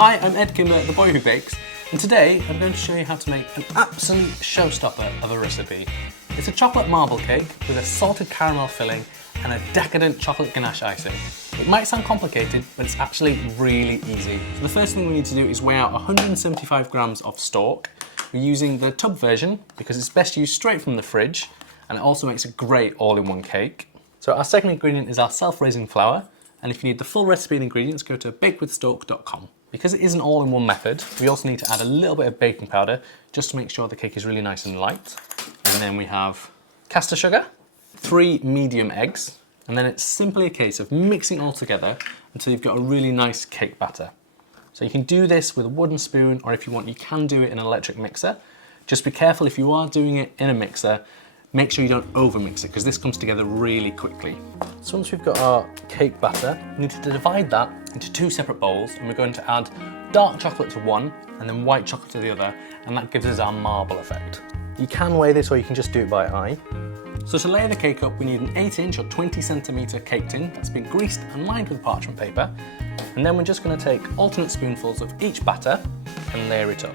Hi, I'm Edd Kimber, the boy who bakes, and today I'm going to show you how to make an absolute showstopper of a recipe. It's a chocolate marble cake with a salted caramel filling and a decadent chocolate ganache icing. It might sound complicated, but it's actually really easy. So the first thing we need to do is weigh out 175 grams of Stork. We're using the tub version because it's best used straight from the fridge, and it also makes a great all-in-one cake. So our second ingredient is our self-raising flour, and if you need the full recipe and ingredients, go to bakewithstork.com. Because it is an all-in-one method, we also need to add a little bit of baking powder just to make sure the cake is really nice and light. And then we have castor sugar, 3 medium eggs, and then it's simply a case of mixing all together until you've got a really nice cake batter. So you can do this with a wooden spoon, or if you want, you can do it in an electric mixer. Just be careful if you are doing it in a mixer, make sure you don't over-mix it because this comes together really quickly. So once we've got our cake batter, we need to divide that into 2 separate bowls, and we're going to add dark chocolate to one and then white chocolate to the other, and that gives us our marble effect. You can weigh this or you can just do it by eye. So to layer the cake up, we need an 8-inch or 20cm cake tin that's been greased and lined with parchment paper, and then we're just going to take alternate spoonfuls of each batter and layer it up.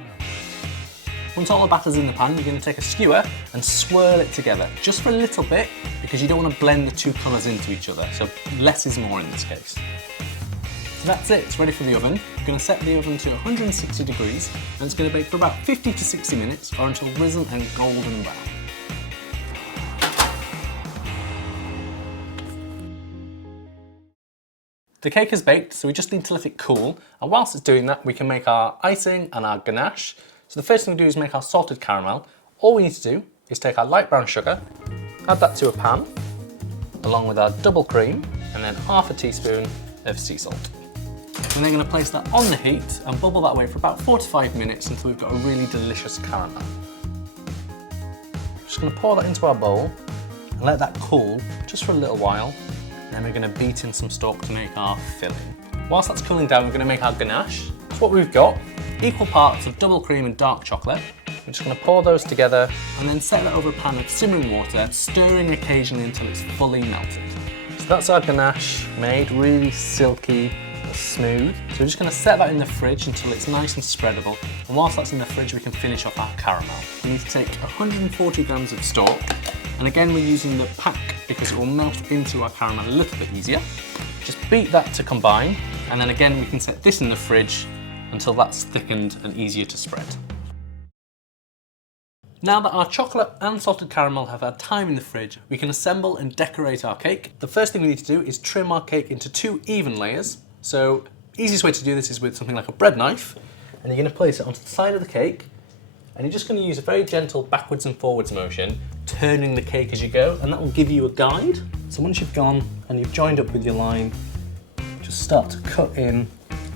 Once all the batter's in the pan, you're going to take a skewer and swirl it together, just for a little bit, because you don't want to blend the 2 colours into each other, so less is more in this case. So that's it, it's ready for the oven. You're going to set the oven to 160 degrees, and it's going to bake for about 50 to 60 minutes, or until risen and golden brown. The cake is baked, so we just need to let it cool, and whilst it's doing that, we can make our icing and our ganache. So the first thing we do is make our salted caramel. All we need to do is take our light brown sugar, add that to a pan, along with our double cream, and then half a teaspoon of sea salt. And then going to place that on the heat and bubble that way for about 4 to 5 minutes until we've got a really delicious caramel. Just going to pour that into our bowl and let that cool just for a little while. And then we're going to beat in some Stork to make our filling. Whilst that's cooling down, we're going to make our ganache. So what we've got, equal parts of double cream and dark chocolate. We're just going to pour those together and then set that over a pan of simmering water, stirring occasionally until it's fully melted. So that's our ganache made, really silky and smooth. So we're just going to set that in the fridge until it's nice and spreadable. And whilst that's in the fridge, we can finish off our caramel. We need to take 140 grams of Stork. And again, we're using the pack because it will melt into our caramel a little bit easier. Just beat that to combine. And then again, we can set this in the fridge until that's thickened and easier to spread. Now that our chocolate and salted caramel have had time in the fridge, we can assemble and decorate our cake. The first thing we need to do is trim our cake into 2 even layers. So easiest way to do this is with something like a bread knife, and you're going to place it onto the side of the cake, and you're just going to use a very gentle backwards and forwards motion, turning the cake as you go, and that will give you a guide. So once you've gone and you've joined up with your line, just start to cut in,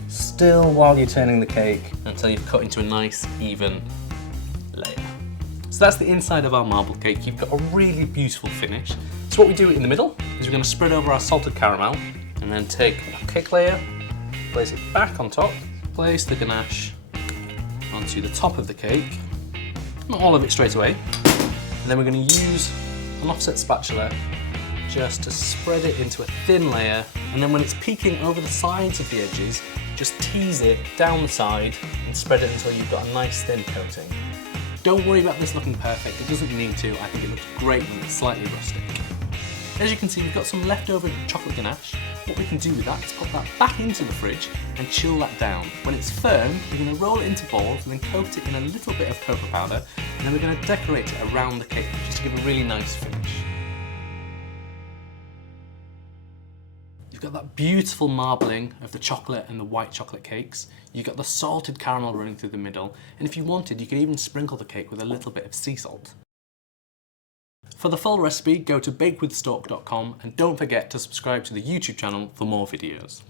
still while you're turning the cake, until you've cut into a nice even layer. So that's the inside of our marble cake. You've got a really beautiful finish. So what we do in the middle is we're going to spread over our salted caramel and then take our cake layer, place it back on top, place the ganache onto the top of the cake, not all of it straight away, and then we're going to use an offset spatula just to spread it into a thin layer, and then when it's peeking over the sides of the edges, just tease it down the side and spread it until you've got a nice thin coating. Don't worry about this looking perfect, it doesn't need to. I think it looks great when it's slightly rustic. As you can see, we've got some leftover chocolate ganache. What we can do with that is put that back into the fridge and chill that down. When it's firm, we're going to roll it into balls and then coat it in a little bit of cocoa powder, and then we're going to decorate it around the cake just to give a really nice finish. You've got that beautiful marbling of the chocolate and the white chocolate cakes. You've got the salted caramel running through the middle, and if you wanted, you could even sprinkle the cake with a little bit of sea salt. For the full recipe, go to bakewithstork.com, and don't forget to subscribe to the YouTube channel for more videos.